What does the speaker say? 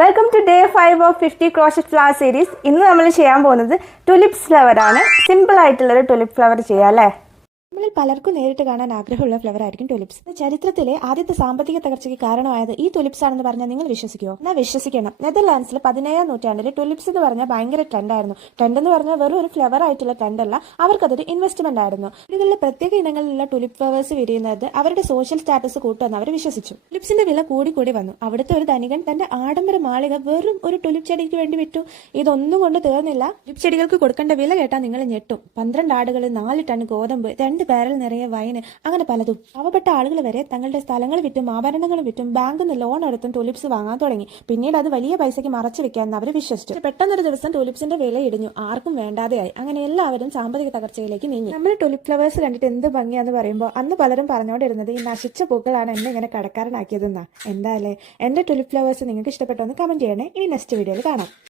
Welcome to day 5 of 50 crochet flower series. ഇന്ന് നമ്മൾ ചെയ്യാൻ പോകുന്നത് ടുലിപ്സ് ഫ്ലവർ ആണ്. സിമ്പിൾ ആയിട്ടുള്ളൊരു ടുലിപ്പ് ഫ്ലവർ ചെയ്യാം അല്ലേ. നമ്മളിൽ പലർക്കും നേരിട്ട് കാണാൻ ആഗ്രഹമുള്ള ഫ്ലവർ ആയിരിക്കും ടുലിപ്സ്. ചരിത്രത്തിലെ ആദ്യത്തെ സാമ്പത്തിക തകർച്ചയ്ക്ക് കാരണമായത് ഈ ടുലിപ്സ് ആണെന്ന് പറഞ്ഞാൽ നിങ്ങൾ വിശ്വസിക്കുമോ? എന്നാൽ വിശ്വസിക്കണം. നെതർലാൻഡ്സിൽ 17ാം നൂറ്റാണ്ടിൽ ടുലിപ്സ് എന്ന് പറഞ്ഞാൽ ഭയങ്കര ട്രെൻഡായിരുന്നു. ട്രെൻഡ് എന്ന് പറഞ്ഞാൽ വെറും ഒരു ഫ്ലവർ ആയിട്ടുള്ള ട്രെൻഡ് അല്ല, അവർക്കതൊരു ഇൻവെസ്റ്റ്മെന്റ് ആയിരുന്നു. വീടുകളിലെ പ്രത്യേക ഇനങ്ങളിലുള്ള ടുലിപ്പ് ഫ്ലവേഴ്സ് വിരിയുന്നത് അവരുടെ സോഷ്യൽ സ്റ്റാറ്റസ് കൂട്ടുമെന്ന് അവർ വിശ്വസിച്ചു. ടുലിപ്സിന്റെ വില കൂടി വന്നു. അവിടുത്തെ ഒരു ധനികൻ തന്റെ ആഡംബര മാളിക വെറും ഒരു ടുലിപ്പ് ചെടിക്ക് വേണ്ടി വിറ്റു. ഇതൊന്നും കൊണ്ട് തീർന്നില്ല. ടുലിപ്പ് ചെടികൾക്ക് കൊടുക്കേണ്ട വില കേട്ടാൽ നിങ്ങൾ ഞെട്ടും. 12 ആടുകൾ, 4 ടൺ ഗോതമ്പ്, 2 ബാരൽ നിറയെ വൈന്, അങ്ങനെ പലതും. പാവപ്പെട്ട ആളുകൾ വരെ തങ്ങളുടെ സ്ഥലങ്ങൾ വിറ്റും ആഭരണങ്ങൾ വിറ്റും ബാങ്കിൽ നിന്ന് ലോൺ എടുത്തും ടുലിപ്സ് വാങ്ങാൻ തുടങ്ങി. പിന്നീട് അത് വലിയ പൈസയ്ക്ക് മറച്ചു വെക്കാമെന്ന് അവർ വിശ്വസിച്ചു. പെട്ടെന്നൊരു ദിവസം ടുലിപ്സിന്റെ വില ഇടിഞ്ഞു. ആർക്കും വേണ്ടാതെയായി. അങ്ങനെ എല്ലാവരും സാമ്പത്തിക തകർച്ചയിലേക്ക് നീങ്ങി. നമ്മൾ ടുലിപ്പ് ഫ്ലവേഴ്സ് കണ്ടിട്ട് എന്ത് ഭംഗിയാന്ന് പറയുമ്പോൾ അന്ന് പലരും പറഞ്ഞുകൊണ്ടിരുന്നത് ഈ നശിച്ച പൂക്കളാണ് എന്നെ ഇങ്ങനെ കടക്കാരനാക്കിയതെന്നാ. എന്തായാലേ എന്റെ ടുലിപ്പ് ഫ്ലവേഴ്സ് നിങ്ങൾക്ക് ഇഷ്ടപ്പെട്ടോ എന്ന് കമന്റ് ചെയ്യണേ. ഇനി നെക്സ്റ്റ് വീഡിയോയിൽ കാണാം.